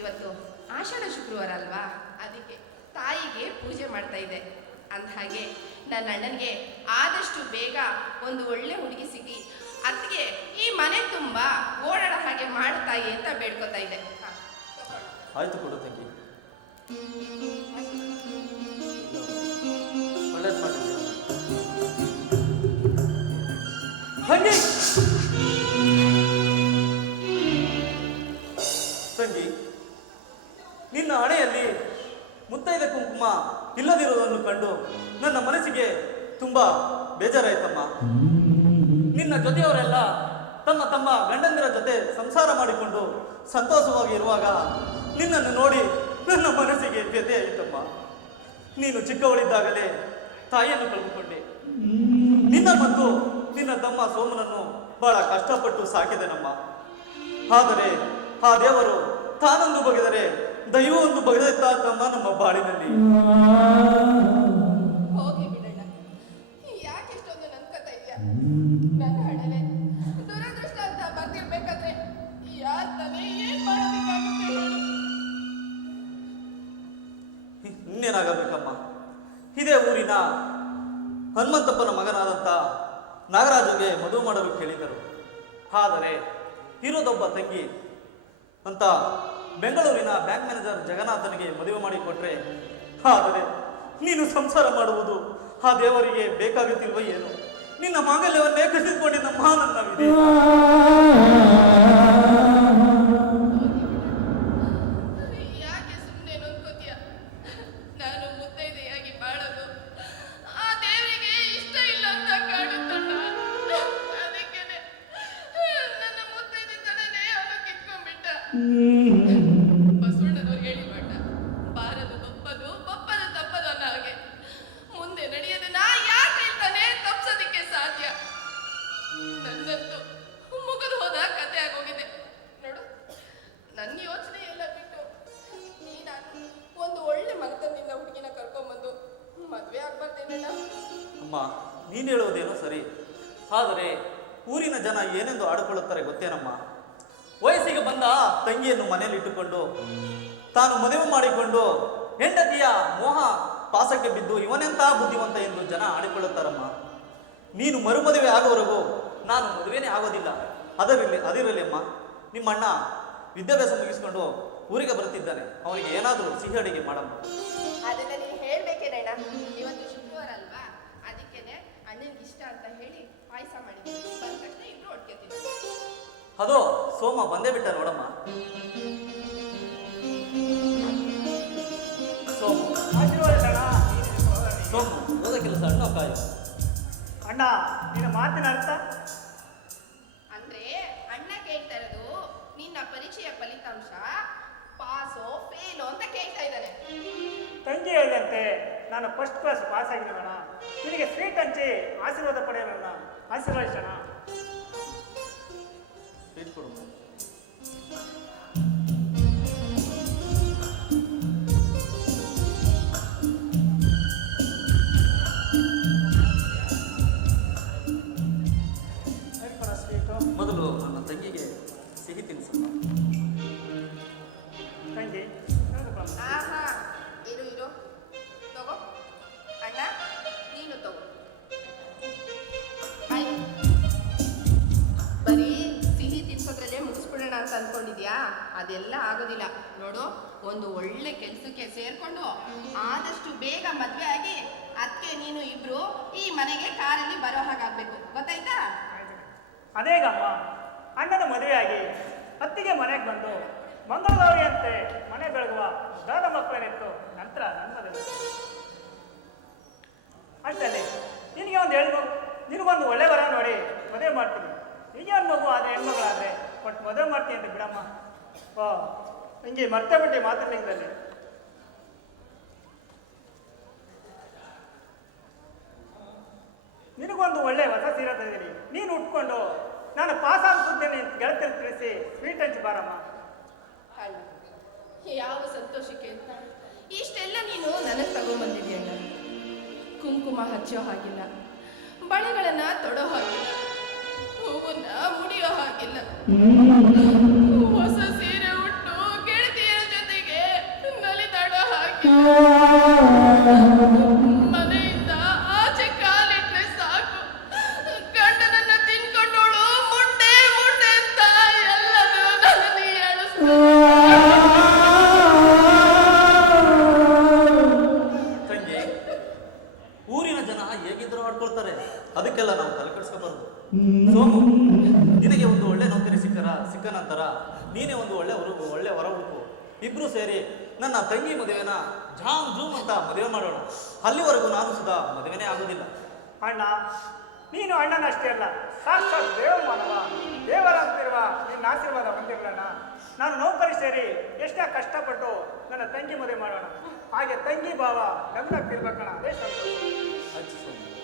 ಇವತ್ತು ಆಷಾಢ ಶುಕ್ರವಾರ ಅಲ್ವಾ? ಅದಕ್ಕೆ ತಾಯಿಗೆ ಪೂಜೆ ಮಾಡ್ತಾ ಇದ್ದೆ ಅಂದಹಾಗೆ ನನ್ನ ಅಣ್ಣನಿಗೆ ಆದಷ್ಟು ಬೇಗ ಒಂದು ಒಳ್ಳೆ ಹುಡುಗಿ ಸಿಗಿ ಅದಕ್ಕೆ ಈ ಮನೆ ತುಂಬ ಓಡಾಡೋ ಹಾಗೆ ಮಾಡ್ತಾಯಿ ಅಂತ ಬೇಡ್ಕೊತಾ ತಗೊಳ್ಳು. ಆಯ್ತು ಕೊಡು ತಂಗಿ. ಇಲ್ಲದಿರುವುದನ್ನು ಕಂಡು ನನ್ನ ಮನಸ್ಸಿಗೆ ತುಂಬ ಬೇಜಾರಾಯ್ತಮ್ಮ. ನಿನ್ನ ಜೊತೆಯವರೆಲ್ಲ ತಮ್ಮ ತಮ್ಮ ಗಂಡಂದಿರ ಜೊತೆ ಸಂಸಾರ ಮಾಡಿಕೊಂಡು ಸಂತೋಷವಾಗಿ ಇರುವಾಗ ನಿನ್ನನ್ನು ನೋಡಿ ನನ್ನ ಮನಸ್ಸಿಗೆ ವ್ಯಥೆ ಆಯಿತಮ್ಮ. ನೀನು ಚಿಕ್ಕವಳಿದ್ದಾಗಲೇ ತಾಯಿಯನ್ನು ಕಳೆದುಕೊಂಡೆ. ನಿನ್ನ ಮತ್ತು ನಿನ್ನ ತಮ್ಮ ಸೋಮನನ್ನು ಬಹಳ ಕಷ್ಟಪಟ್ಟು ಸಾಕಿದೆನಮ್ಮ. ಆದರೆ ಆ ದೇವರು ತಾನೊಂದು ಬಗೆದರೆ ದೈವ ಒಂದು ನಮ್ಮ ಬಾಳಿನಲ್ಲಿ. ಹೋಗಿ ಯಾಕೆ ಇಷ್ಟೊಂದು ನನ್ಕೋತಾ ಇದೆಯಾ? ನನ್ನ ಹಣನೆ ದುರದೃಷ್ಟ ಅಂತ ಬರ್ತಿರ್ಬೇಕಾದ್ರೆ ಯಾರ್ ತಾನೇ ಏನ್ ಮಾಡೋದಕ್ಕಾಗುತ್ತೆ ಹೇಳು. ಇನ್ನೇನಾಗಬೇಕಮ್ಮ? ಇದೇ ಊರಿನ ಹನುಮಂತಪ್ಪನ ಮಗನಾದಂಥ ನಾಗರಾಜಗೆ ಮದುವೆ ಮಾಡಲು ಕೇಳಿದರು ಆದರೆ ಇರೋದೊಬ್ಬ ತಂಗಿ ಅಂತ ಬೆಂಗಳೂರಿನ ಬ್ಯಾಂಕ್ ಮ್ಯಾನೇಜರ್ ಜಗನ್ನಾಥನಿಗೆ ಮದುವೆ ಮಾಡಿಕೊಟ್ರೆ ಆದರೆ ನೀನು ಸಂಸಾರ ಮಾಡುವುದು ಆ ದೇವರಿಗೆ ಬೇಕಾಗುತ್ತಿಲ್ವ ಏನು? ನಿನ್ನ ಮಾಂಗಲ್ಯವನ್ನೇ ಕಸಿದುಕೊಂಡಿದ್ದ ನನ್ನ ನನ್ನಂತೂ ಮುಗಿದು ಹೋದ ಕತೆ ಆಗೋಗಿದೆ ನೋಡು ನನ್ನ ಯೋಚನೆ ಎಲ್ಲ ಬಿಟ್ಟು ನೀ ಒಂದು ಒಳ್ಳೆ ಮನತನದಿಂದ ಹುಡುಗಿನ ಕರ್ಕೊಂಬಂದು ಮದುವೆ ಆಗ್ಬಾರ್ದೇನಣ್ಣ? ಅಮ್ಮ, ನೀನು ಹೇಳುವುದೇನೋ ಸರಿ. ಆದರೆ ಊರಿನ ಜನ ಏನೆಂದು ಆಡಿಕೊಳ್ಳುತ್ತಾರೆ ಗೊತ್ತೇನಮ್ಮ? ವಯಸ್ಸಿಗೆ ಬಂದ ತಂಗಿಯನ್ನು ಮನೆಯಲ್ಲಿ ಇಟ್ಟುಕೊಂಡು ತಾನು ಮದುವೆ ಮಾಡಿಕೊಂಡು ಹೆಂಡತಿಯ ಮೋಹ ಪಾಸಕ್ಕೆ ಬಿದ್ದು ಇವನೆಂತ ಬುದ್ಧಿವಂತ ಎಂದು ಜನ ಆಡಿಕೊಳ್ಳುತ್ತಾರಮ್ಮ. ನೀನು ಮರುಮದುವೆ ಆಗುವವರೆಗೂ ನಾನು ಮದುವೆನೇ ಆಗೋದಿಲ್ಲ. ಅದರಲ್ಲಿ ಅದಿರಲಿ ಅಮ್ಮ ನಿಮ್ಮ ಅಣ್ಣ ವಿದ್ಯಾಭ್ಯಾಸ ಮುಗಿಸ್ಕೊಂಡು ಊರಿಗೆ ಬರುತ್ತಿದ್ದಾನೆ ಅವನಿಗೆ ಏನಾದರೂ ಸಿಹಿ ಅಡಿಗೆ ಮಾಡಮ್ಮ. ಅದನ್ನ ನೀನು ಹೇಳ್ಬೇಕೇನಣ್ಣ ಇವತ್ತು ಶುಕ್ರವಾರ ಅಲ್ವಾ? ಅದಕ್ಕೇನೆ ಅಣ್ಣನಿಗೆ ಇಷ್ಟ ಅಂತ ಹೇಳಿ ಪಾಯಸ ಮಾಡಿ ಬಂದ ತಕ್ಷಣ ಇಬ್ರು ಅದೋ ಸೋಮ ಬಂದೇ ಬಿಟ್ಟ ನೋಡಮ್ಮ. ಸೋಮ. ಸೋಮ ಅಣ್ಣ ಸೋಮು ಹೋದ ಕೆಲಸ ಅಣ್ಣ ಕಾಯ. ಅಣ್ಣ ನಿನ್ನ ಮಾತಿನ ಅರ್ಥ? ಹೇಳಿದಂತೆ ನಾನು ಫಸ್ಟ್ ಕ್ಲಾಸ್ ಪಾಸ್ ಅಣ್ಣ ನಿನಗೆ ಸ್ವೀಟ್ ಹಂಚಿ ಆಶೀರ್ವಾದ ಪಡೆಯೋಣ ಆಶೀರ್ವದಿಸೋಣ ಅಂತ ಅಂದ್ಕೊಂಡಿದ್ಯಾ ಅದೆಲ್ಲ ಆಗೋದಿಲ್ಲ. ನೋಡು ಒಂದು ಒಳ್ಳೆ ಕೆಲ್ಸಕ್ಕೆ ಸೇರ್ಕೊಂಡು ಆದಷ್ಟು ಬೇಗ ಮದ್ವೆ ಆಗಿ ಅದಕ್ಕೆ ನೀನು ಇಬ್ರು ಈ ಮನೆಗೆ ಕಾರಲ್ಲಿ ಬರೋ ಹಾಗಾಗ್ಬೇಕು. ಗೊತ್ತಾಯ್ತಾ. ಅದೇಗಮ್ಮ ಅಣ್ಣನ ಆಗಿ ಅತ್ತಿಗೆ ಮನೆಗೆ ಬಂದು ಮಂಗಳಗೌರಿ ಅಂತೆ ಮನೆ ಬೆಳಗುವ ದಾದ ಮಕ್ಕಳೇನಿತ್ತು ನಂತರ ನನ್ನ ಮದುವೆ. ಮದುವೆ ಮಾಡ್ತೀನಿ ಬಿಡಮ್ಮ. ಓ ಹಿಂಗೆ ಮರ್ತೇ ಮಾತ್ರ ಮಾತುಲಿಂಗದಲ್ಲಿ. ನಿನಗೊಂದು ಒಳ್ಳೆ ಹೊಸ ಸೀರೆ ತಂದಿದ್ದೀನಿ. ನೀನು ಉಟ್ಕೊಂಡು ನಾನು ಪಾಸ್ ಆಗ್ತಿದ್ದೇನೆ ಅಂತ ಗೆಳತಿರ್ ತಿಳಿಸಿ ಸ್ವೀಟ್ ಹಂಚಿ ಬಾರಮ್ಮ. ಯಾವ ಸಂತೋಷಕ್ಕೆ ಅಂತ? ಇಷ್ಟೆಲ್ಲ ನೀನು ನನಗೆ ತಗೊಂಬಂದಿದ್ಯಲ್ಲ? ಕುಂಕುಮ ಹಚ್ಚೋ ಹಾಗಿಲ್ಲ. ಬಳೆಗಳನ್ನ ತೊಡೋ ಹಾಗಿಲ್ಲ ಹೂವನ್ನ ಮುಡಿಯೋ ಹಾಗಿಲ್ಲ ಸಿಕ್ಕರ ಸಿಕ್ಕ ನಂತರ ನೀನೇ ಒಂದು ಒಳ್ಳೆ ಹುಡುಗು ಒಳ್ಳೆ ಹೊರ ಹುಡುಕು. ಇಬ್ರು ಸೇರಿ ನನ್ನ ತಂಗಿ ಮದುವೆನ ಜಾಮ್ ಜೂಮ್ ಅಂತ ಮದುವೆ ಮಾಡೋಣ. ಅಲ್ಲಿವರೆಗೂ ನಾನು ಸುಧಾ ಮದುವೆನೇ ಆಗೋದಿಲ್ಲ. ಅಣ್ಣ ನೀನು ಅಣ್ಣನಷ್ಟೇ ಅಲ್ಲ ಸಾಕ್ಷಾತ್ ದೇವ ಮಾನವ. ದೇವರಂತಿರುವ ನಿನ್ನ ಆಶೀರ್ವಾದ ಹೊಂದಿರಲಣ್ಣ ನಾನು ನೌಕರಿ ಸೇರಿ ಎಷ್ಟೇ ಕಷ್ಟಪಟ್ಟು ನನ್ನ ತಂಗಿ ಮದುವೆ ಮಾಡೋಣ. ಹಾಗೆ ತಂಗಿ ಭಾವ ಗಮನಕ್ಕಿರ್ಬೇಕಣ್ಣ ಅದೇ ಸಂತೋಷ.